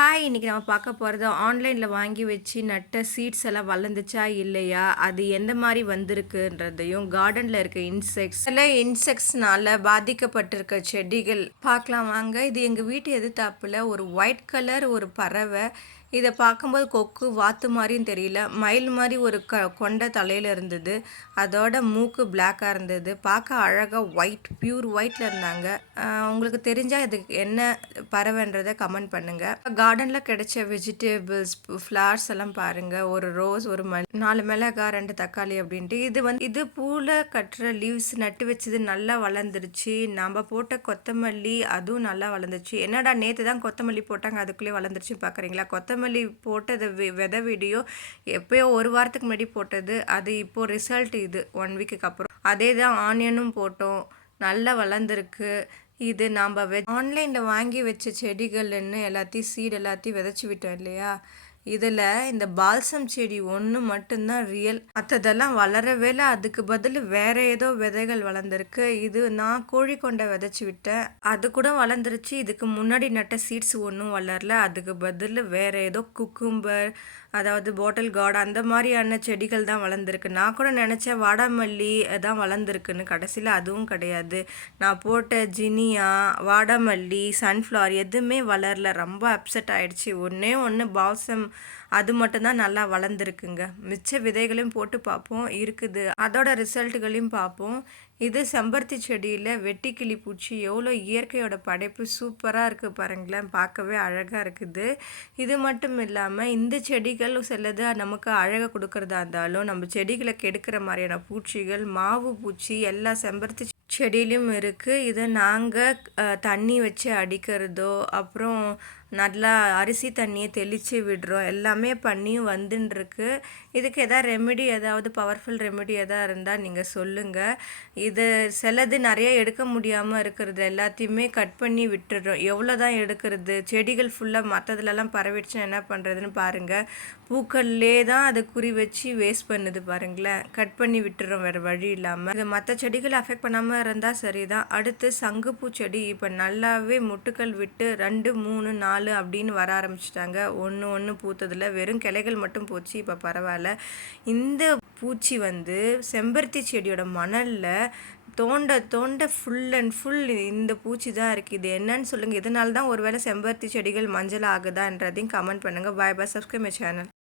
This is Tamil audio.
ஹாய்! இன்னைக்கு நம்ம பார்க்க போறது ஆன்லைன்ல வாங்கி வச்சு நட்ட சீட்ஸ் எல்லாம் வளர்ந்துச்சா இல்லையா? அது எந்த மாரி வந்திருக்குன்றதையும், கார்டன்ல இருக்க சில இன்செக்ட்ஸ்னால பாதிக்கப்பட்டிருக்க செடிகள் பார்க்கலாம் வாங்க. இது எங்க வீட்டு எதிர்த்தாப்புல ஒரு ஒயிட் கலர் ஒரு பறவை. இத பார்க்கும்போது கொக்கு, வாத்து மாரியும் தெரியல. மயில் மாரி ஒரு கொண்ட தலையில இருந்தது. அதோட மூக்கு பிளாக்கா இருந்தது. பார்க்க அழகா பியூர் ஒயிட்ல இருந்தாங்க. உங்களுக்கு தெரிஞ்சா இதுக்கு என்ன பறவைன்றத கமெண்ட் பண்ணுங்க. கார்டன்ல கிடைச்ச வெஜிடபிள்ஸ், ஃப்ளவர்ஸ் எல்லாம் பாருங்க. ஒரு ரோஸ், ஒரு 4 மிளகாய், 2 தக்காளி அப்படின்ட்டு. இது பூல கட்டுற லீவ்ஸ் நட்டு வச்சது நல்லா வளர்ந்துருச்சு. நம்ம போட்ட கொத்தமல்லி அதுவும் நல்லா வளர்ந்துச்சு. என்னடா நேத்து தான் கொத்தமல்லி போட்டாங்க அதுக்குள்ளே வளர்ந்துருச்சுன்னு பார்க்குறீங்களா? கொத்தமல்லி போட்டது விதை வீடியோ எப்பயோ ஒரு வாரத்துக்கு முன்னாடி போட்டது. அது இப்போ ரிசல்ட் இது 1 வீக்குக்கு அப்புறம். அதே தான் ஆனியனும் போட்டோம். நல்லா வளர்ந்துருக்கு. இது நாம் ஆன்லைனில் வாங்கி வச்ச செடிகள்னு எல்லாத்தையும் சீட் எல்லாத்தையும் விதைச்சி விட்டோம் இல்லையா? இதில் இந்த பால்சம் செடி ஒன்று மட்டும்தான் ரியல். மற்றதெல்லாம் வளரவே இல்லை. அதுக்கு பதில் வேற ஏதோ விதைகள் வளர்ந்துருக்கு. இது நான் கோழிக்கொண்டை விதைச்சி விட்டேன். அது கூட வளர்ந்துருச்சு. இதுக்கு முன்னாடி நட்ட சீட்ஸ் ஒன்றும் வளரல. அதுக்கு பதில் வேற ஏதோ குக்கும்பர், அதாவது பாட்டில் கார்டு அந்த மாதிரியான செடிகள் தான் வளர்ந்துருக்கு. நான் கூட நினச்சேன் வாடாமல்லி தான் வளர்ந்துருக்குன்னு. கடைசியில் அதுவும் கிடையாது. நான் போட்ட ஜினியா, வாடாமல்லி, சன்ஃப்ளவர் எதுவுமே வளரல. ரொம்ப அப்செட் ஆயிடுச்சு. ஒன்று பால்சம் அது மட்டும்தான் நல்லா வளர்ந்துருக்குங்க. மிச்ச விதைகளையும் போட்டு பார்ப்போம், இருக்குது. அதோட ரிசல்ட்டுகளையும் பார்ப்போம். இது செம்பருத்தி செடியில் வெட்டுக்கிளி பூச்சி. எவ்வளோ இயற்கையோட படைப்பு சூப்பராக இருக்குது பாருங்களேன். பார்க்கவே அழகாக இருக்குது. இது மட்டும் இல்லாமல் இந்த செடிகள் சிலது நமக்கு அழகை கொடுக்கறதா இருந்தாலும் நம்ம செடிகளை கெடுக்கிற மாதிரியான பூச்சிகள், மாவு பூச்சி எல்லா செம்பருத்தி செடியிலையும் இருக்குது. இதை நாங்கள் தண்ணி வச்சு அடிக்கிறதோ, அப்புறம் நல்லா அரிசி தண்ணியை தெளித்து விடுறோம். எல்லாமே பண்ணியும் வந்துன்ருக்கு. இதுக்கு எதாவது ரெமெடி, ஏதாவது பவர்ஃபுல் ரெமெடி எதாவது இருந்தால் நீங்கள் சொல்லுங்கள். இது சிலது நிறைய எடுக்க முடியாமல் இருக்கிறது எல்லாத்தையுமே கட் பண்ணி விட்டுடுறோம். எவ்வளோ தான் எடுக்கிறது? செடிகள் ஃபுல்லாக மற்றதுலலாம் பரவிடுச்சுன்னா என்ன பண்ணுறதுன்னு பாருங்கள். பூக்கள்லே தான் அதை குறி வச்சு வேஸ்ட் பண்ணுது பாருங்களேன். கட் பண்ணி விட்டுறோம் வேறு வழி இல்லாமல். இது மற்ற செடிகள் அஃபெக்ட் பண்ணாமல் இருந்தால் சரிதான். அடுத்து சங்குப்பூ செடி இப்போ நல்லாவே முட்டுக்கள் விட்டு 2, 3, 4 அப்படின்னு வர ஆரம்பிச்சிட்டாங்க. ஒன்று பூத்ததில் வெறும் கிளைகள் மட்டும் போச்சு. இப்போ பரவாயில்ல. இந்த பூச்சி செம்பருத்தி செடியோட மணலில் தோண்ட ஃபுல் அண்ட் ஃபுல் இந்த பூச்சி தான் இருக்குது. இது என்னன்னு சொல்லுங்கள். இதனால தான் ஒருவேளை செம்பருத்தி செடிகள் மஞ்சள் ஆகுதான்றதையும் கமெண்ட் பண்ணுங்கள். Bye bye. Subscribe my channel.